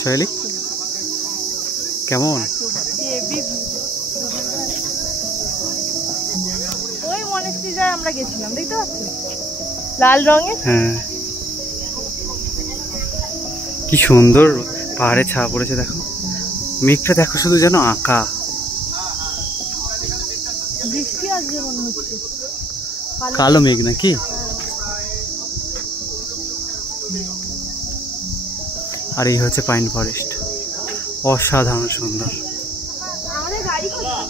সোহেলি কেমন? ওই মনেস্ট্রিটায় আমরা গেছিলাম, দেখতে পাচ্ছি লাল রঙের। হ্যাঁ, কি সুন্দর পাহাড়ে ছায়া পড়েছে। দেখো মেঘটা, দেখো শুধু যেন আঁকা। বৃষ্টি আসবে মনে হচ্ছে, কালো মেঘ নাকি? আর এই হচ্ছে পাইন ফরেস্ট, অসাধারণ সুন্দর। আমাদের গাড়ি কোথায়?